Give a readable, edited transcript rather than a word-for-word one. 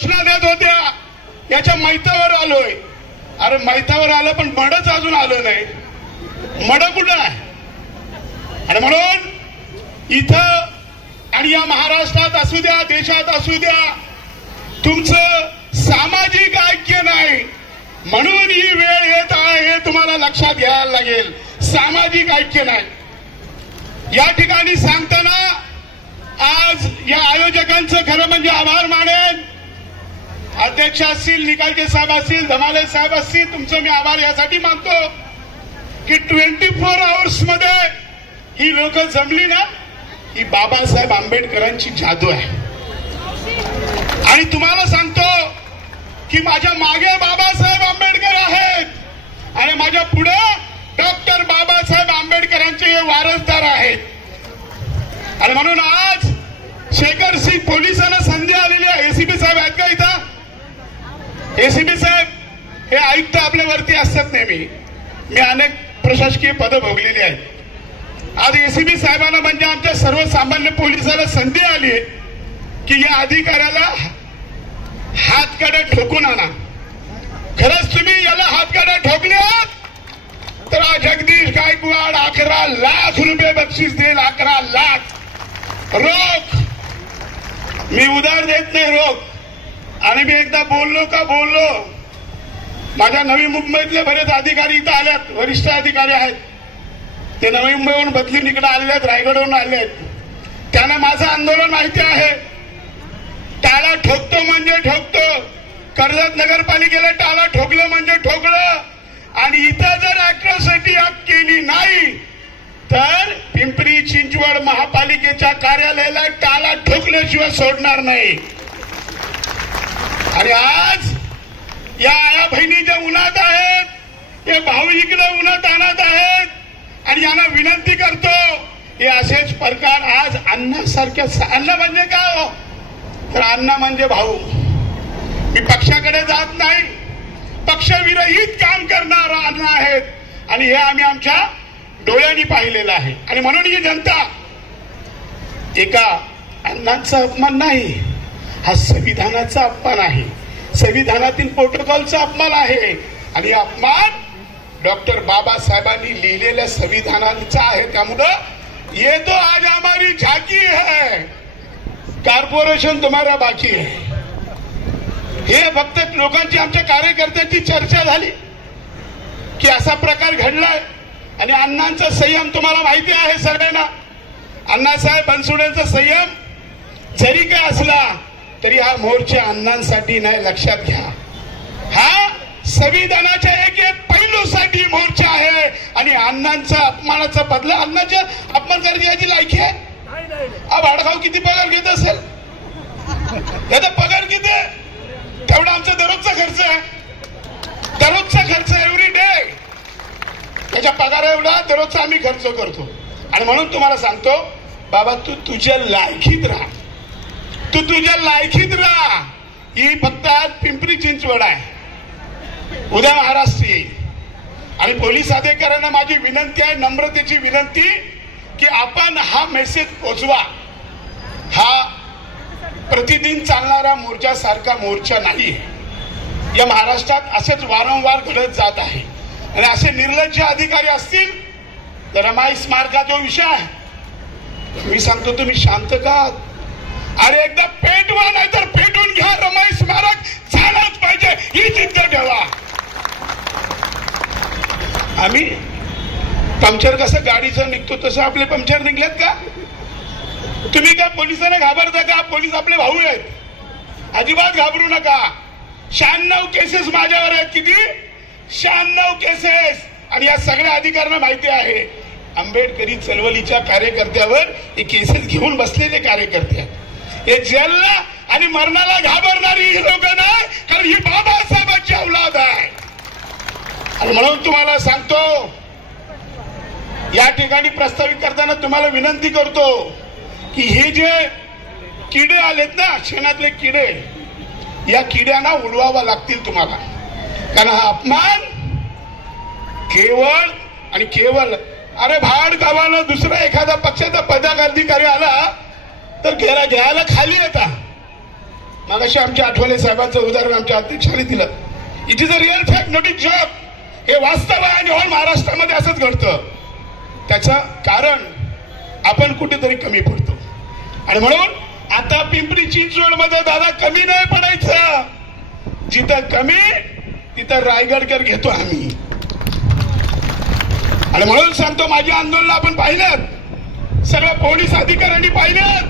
सूचना देत होत्या याच्या मैतावर आलोय. अरे मैतावर आलं पण मडच अजून आलं नाही. मड कुठं आहे? आणि म्हणून इथं आणि या महाराष्ट्रात असू द्या, देशात असू द्या, तुमचं सामाजिक ऐक्य नाही. म्हणून ही वेळ येत आहे हे तुम्हाला लक्षात घ्यायला लागेल. सामाजिक ऐक्य नाही. या ठिकाणी सांगताना आज या आयोजकांचं खरं म्हणजे आभार मानेन. अध्यक्ष असतील, निकालके साहेब असतील, धमाले साहेब असतील, तुमचं मी आभार यासाठी मानतो की 24 आवर्स मध्ये ही लोक जमली ना, ही बाबासाहेब आंबेडकरांची जादू आहे. आणि तुम्हाला सांगतो की माझ्या मागे बाबासाहेब आंबेडकर आहेत आणि माझ्या पुढे डॉक्टर बाबासाहेब आंबेडकरांचे हे वारसदार आहेत. आणि म्हणून आज शेखर सिंग पोलिसांना संधी आलेली आहे. एसीपी साहेब आहेत का इथं? एसीपी साहेब हे आयुक्त आपल्यावरती असतात नेहमी. मी अनेक प्रशासकीय पदं भोगलेली आहेत. आज एसीपी साहेबांना म्हणजे आमच्या सर्वसामान्य पोलिसाला संधी आली की या अधिकाऱ्याला हातकडे ठोकून आणा. खरंच तुम्ही याला हातकडे ठोकल्यात तर जगदीश गायकवाड 11 लाख रुपये बक्षीस देईल. 11 लाख रोख. मी उधार देत नाही रोख. आणि मी एकदा बोललो माझ्या नवी मुंबईतले बरेच अधिकारी इथं आल्यात, वरिष्ठ अधिकारी आहेत. ते नवी मुंबईवरून बदलून इकडे आलेले आहेत, रायगडवरून आले आहेत. त्यांना माझं आंदोलन माहिती आहे. टाळा ठोकतो म्हणजे ठोकतो. कर्जत नगरपालिकेला टाळा ठोकलं म्हणजे ठोकलं. आणि इथं जर अॅट्रॉसिटी केली नाही तर पिंपरी चिंचवड महापालिकेच्या कार्यालयाला टाळा ठोकल्याशिवाय सोडणार नाही. आणि आज या आया बहिणी ज्या उन्हात आहेत, हे भाऊ इकडे उन्हात आणत आहेत. आणि यांना विनंती करतो हे असेच प्रकार आज अण्णासारख्या. अण्णा म्हणजे काय हो? तर अण्णा म्हणजे भाऊ. मी पक्षाकडे जात नाही. पक्षविरहित काम करणारा अण्णा आहेत आणि हे आम्ही आमच्या डोळ्यांनी पाहिलेलं आहे. आणि म्हणून ही जनता एका अण्णांचा अपमान नाही, हा संविधानाचा अपमान आहे. संविधानातील प्रोटोकॉलचा अपमान आहे. आणि अपमान डॉक्टर बाबासाहेबांनी लिहिलेल्या संविधानाचा आहे. त्यामुळं ये तो आज हमारी झाकी है, कॉर्पोरेशन तुम्हारा बाकी है. हे फक्त लोकांची, आमच्या कार्यकर्त्यांची चर्चा झाली की असा प्रकार घडलाय. आणि अण्णांचा संयम तुम्हाला माहिती आहे सगळ्यांना. अण्णासाहेब बनसोडेंचा संयम जरी काय असला तरी हा मोर्चा अण्णांसाठी नाही, लक्षात घ्या. हा संविधानाच्या एक एक पैलूसाठी मोर्चा आहे. आणि अण्णांचा अपमानाचा बदला, अण्णाच्या अपमान करायची याची लायकी आहे? भाडखाऊ किती पगार घेत असेल? याचा पगार किती आहे? तेवढा आमचा दररोजचा खर्च आहे. दररोजचा खर्च एव्हरी डे. त्याच्या पगार एवढा दररोजचा आम्ही खर्च करतो. आणि म्हणून तुम्हाला सांगतो बाबा, तू तुझ्या लायकीत राहा. तू तुझ्या लायकीत राहा. ही फक्त आज पिंपरी चिंचवड आहे, उद्या महाराष्ट्र येईल. आणि पोलीस अधिकाऱ्यांना माझी विनंती आहे, नम्रतेची विनंती, की आपण हा मेसेज पोचवा. हा प्रतिदिन चालणारा मोर्चा सारखा मोर्चा नाही. या महाराष्ट्रात असेच वारंवार घडत जात आहे. आणि असे निर्लज्ज अधिकारी असतील तर रमाई स्मारका जो विषय आहे, मी सांगतो तुम्ही शांत का? अरे एकदा पेटवा नाही तर पेटून घ्या. रमाई स्मारक झालंच पाहिजे ही जिद्द ठेवा. आम्ही पंक्चर कसं गाडीचं निघतो तसं आपले पंक्चर निघलेत का? तुम्ही काय पोलिसांना घाबरता का? पोलीस आपले भाऊ आहेत. अजिबात घाबरू नका. 96 केसेस माझ्यावर आहेत. किती? 96 केसेस. आणि या सगळ्या अधिकाऱ्यांना माहिती आहे आंबेडकरी चळवळीच्या कार्यकर्त्यावर हे केसेस घेऊन बसलेले कार्यकर्ते आहेत. हे जेलला आणि मरणाला घाबरणारी ही लोक नाही, कारण ही बाबासाहेबांची औलाद आहे. आणि म्हणून तुम्हाला सांगतो, या ठिकाणी प्रस्तावित करताना तुम्हाला विनंती करतो की हे जे किडे आलेत ना, शेणातले किडे, या किड्यांना उडवावा लागतील तुम्हाला. कारण हा अपमान केवळ आणि केवळ, अरे भाड गावानं दुसरा एखादा पक्षाचा पदाधिकारी आला तर घ्यायला खाली येता. मगाशी आमच्या आठवले साहेबांचं उदाहरण आमच्या अध्यक्षांनी दिलं. It is a real fact, not is job. हे वास्तव आहे आणि ऑल महाराष्ट्रामध्ये असंच घडतं. त्याचं कारण आपण कुठेतरी कमी पडतो आणि म्हणून आता पिंपरी चिंचवडमध्ये दादा कमी नाही पडायचं. जिथं कमी तिथं रायगडकर घेतो आम्ही. आणि म्हणून सांगतो, माझ्या आंदोलनाला आपण पाहिलं, सगळ्या पोलीस अधिकाऱ्यांनी पाहिलं,